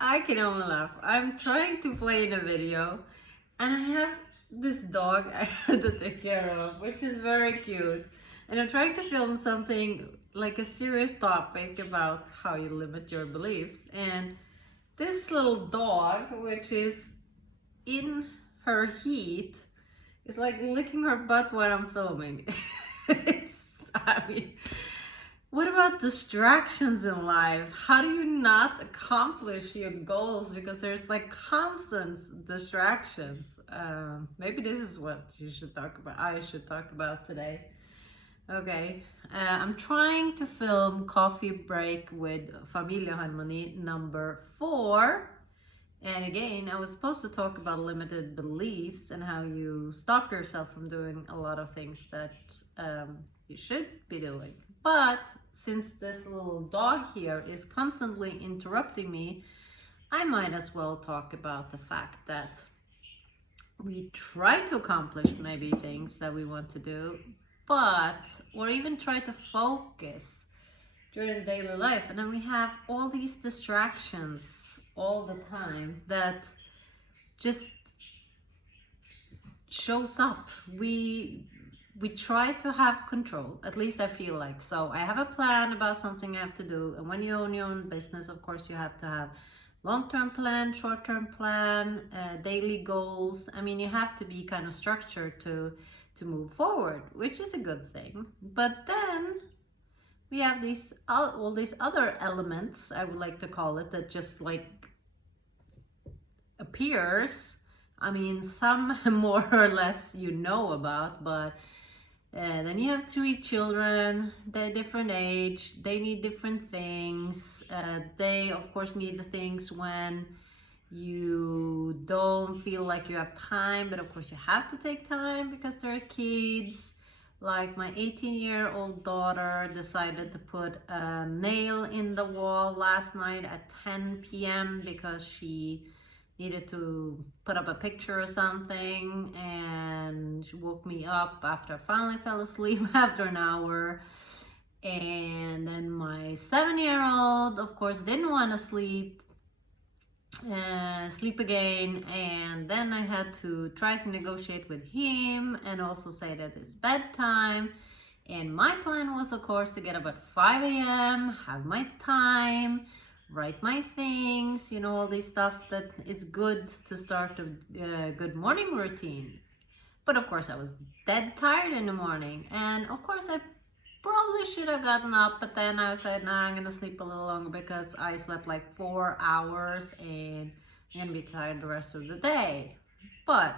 I can only laugh. I'm trying to play in a video and I have this dog I have to take care of, which is very cute. And I'm trying to film something like a serious topic about how you limit your beliefs. And this little dog, which is in her heat, is like licking her butt while I'm filming. I mean, what about distractions in life? How do you not accomplish your goals because there's like constant distractions? Maybe this is what you should talk about. I should talk about today. Okay, I'm trying to film Coffee Break with FamilieHarmoni number 4. And again, I was supposed to talk about limited beliefs and how you stop yourself from doing a lot of things that you should be doing. But since this little dog here is constantly interrupting me, I might as well talk about the fact that we try to accomplish maybe things that we want to do, but or even try to focus during daily life, and then we have all these distractions all the time that just shows up. We try to have control, at least I feel like. So I have a plan about something I have to do, and when you own your own business, of course you have to have long-term plan, short-term plan, daily goals. I mean, you have to be kind of structured to move forward, which is a good thing. But then we have these all these other elements, I would like to call it, that just like appears. I mean, some more or less you know about, but then you have 3 children. They're different age, they need different things. They of course need the things when you don't feel like you have time, but of course you have to take time because they're kids. Like my 18-year-old daughter decided to put a nail in the wall last night at 10 p.m. because she needed to put up a picture or something, and she woke me up after I finally fell asleep after an hour. And then my 7-year-old, of course, didn't want to sleep again, and then I had to try to negotiate with him and also say that it's bedtime. And my plan was, of course, to get up at 5 a.m., have my time, write my things, you know, all this stuff that is good to start a good morning routine. But of course I was dead tired in the morning, and of course I probably should have gotten up, but then I said, nah, I'm gonna sleep a little longer because I slept like 4 hours and I'm gonna be tired the rest of the day. But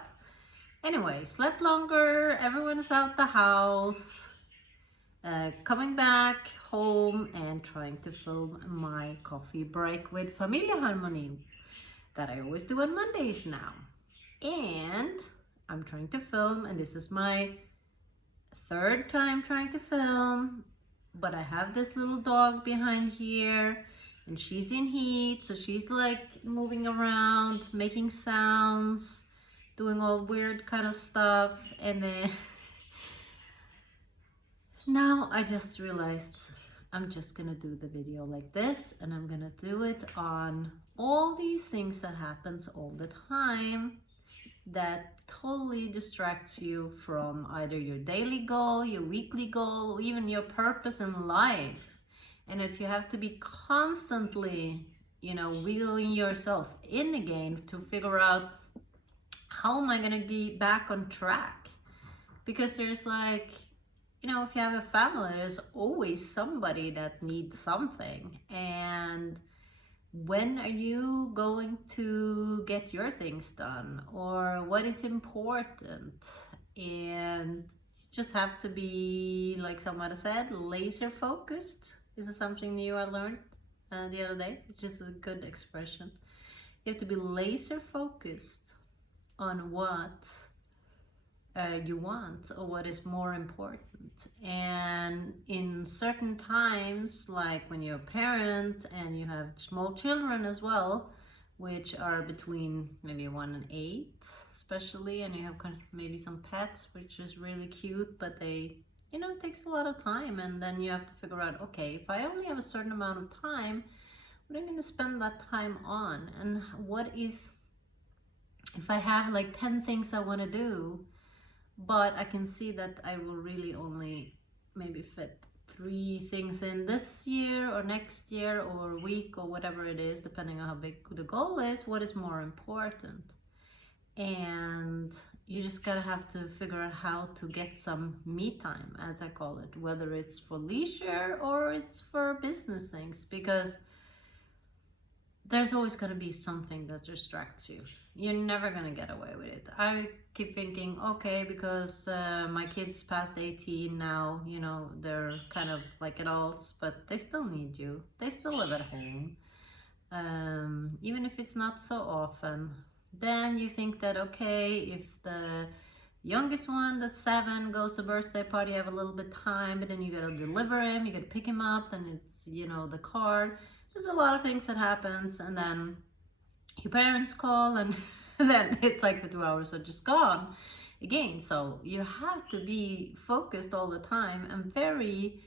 anyway, slept longer, everyone is out the house, coming back home and trying to film my coffee break with FamilieHarmoni that I always do on Mondays now. And I'm trying to film, and this is my 3rd time trying to film, but I have this little dog behind here and she's in heat, so she's like moving around, making sounds, doing all weird kind of stuff. And then now I just realized I'm just gonna do the video like this, and I'm gonna do it on all these things that happens all the time that totally distracts you from either your daily goal, your weekly goal, or even your purpose in life. And that you have to be constantly, you know, wheeling yourself in again to figure out, how am I gonna be back on track? Because there's like, you know, if you have a family, there's always somebody that needs something. And when are you going to get your things done, or what is important? And just have to be, like someone said, laser focused. This is something new I learned the other day, which is a good expression. You have to be laser focused on what you want, or what is more important. And in certain times, like when you're a parent and you have small children as well, which are between maybe 1 and 8 especially, and you have maybe some pets, which is really cute, but they, you know, it takes a lot of time. And then you have to figure out, okay, if I only have a certain amount of time, what I'm gonna spend that time on, and what is, if I have like 10 things I want to do, but I can see that I will really only maybe fit 3 things in this year or next year or week or whatever it is, depending on how big the goal is, what is more important. And you just gotta have to figure out how to get some me time, as I call it, whether it's for leisure or it's for business things, because there's always going to be something that distracts you. You're never going to get away with it. I keep thinking, okay, because my kids past 18 now, you know, they're kind of like adults, but they still need you. They still live at home, even if it's not so often. Then you think that, okay, if the youngest one that's 7 goes to birthday party, you have a little bit time, but then you gotta deliver him, you gotta pick him up, then it's, you know, the car. There's a lot of things that happens, and then your parents call, and then it's like the 2 hours are just gone again. So you have to be focused all the time and very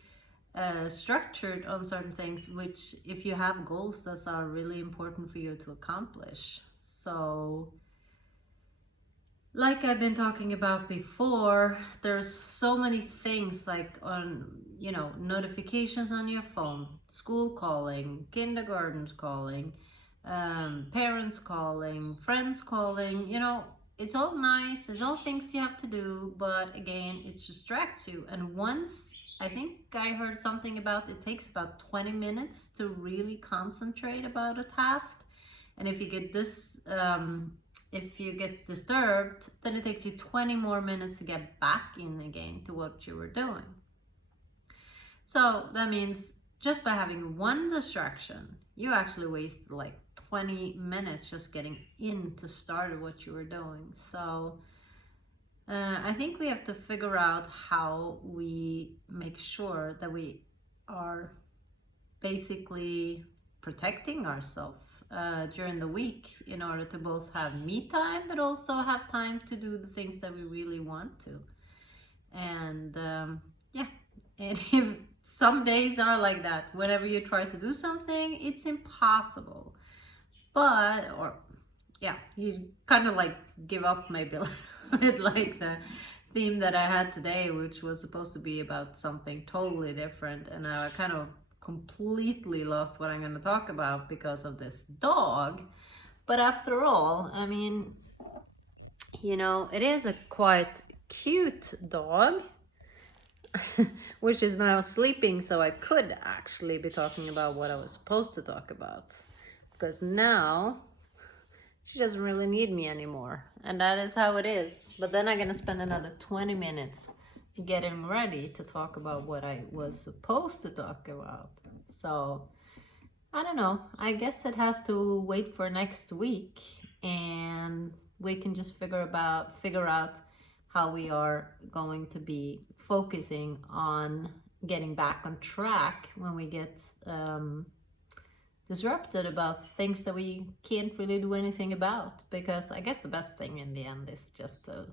structured on certain things, which if you have goals that are really important for you to accomplish. So like I've been talking about before, there's so many things like on, you know, notifications on your phone, school calling, kindergarten calling, parents calling, friends calling, you know, it's all nice, it's all things you have to do, but again, it distracts you. And once, I think I heard something about it takes about 20 minutes to really concentrate about a task. And if you get this, if you get disturbed, then it takes you 20 more minutes to get back in again to what you were doing. So that means just by having one distraction, you actually wasted like 20 minutes just getting in to start what you were doing. So I think we have to figure out how we make sure that we are basically protecting ourselves during the week in order to both have me time, but also have time to do the things that we really want to. And yeah, and if some days are like that, whenever you try to do something, it's impossible. But, or yeah, you kind of like give up maybe a little bit, like the theme that I had today, which was supposed to be about something totally different, and I kind of completely lost what I'm going to talk about because of this dog. But after all, I mean, you know, it is a quite cute dog, which is now sleeping, so I could actually be talking about what I was supposed to talk about, because now she doesn't really need me anymore, and that is how it is. But then I'm gonna spend another 20 minutes getting ready to talk about what I was supposed to talk about. So I don't know, I guess it has to wait for next week, and we can just figure out how we are going to be focusing on getting back on track when we get disrupted about things that we can't really do anything about. Because I guess the best thing in the end is just to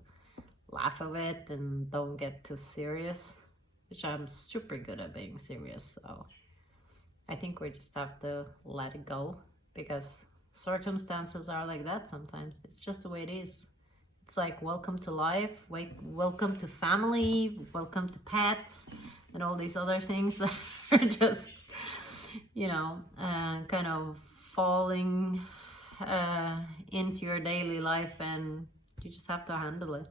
laugh of it and don't get too serious, which I'm super good at being serious. So I think we just have to let it go, because circumstances are like that sometimes. It's just the way it is. It's like welcome to life, welcome to family, welcome to pets, and all these other things that are just, you know, kind of falling into your daily life, and you just have to handle it.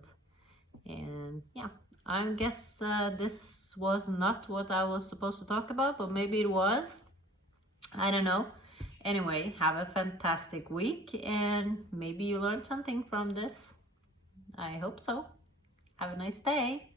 And yeah, I guess this was not what I was supposed to talk about, but maybe it was. I don't know. Anyway, have a fantastic week, and maybe you learned something from this. I hope so. Have a nice day.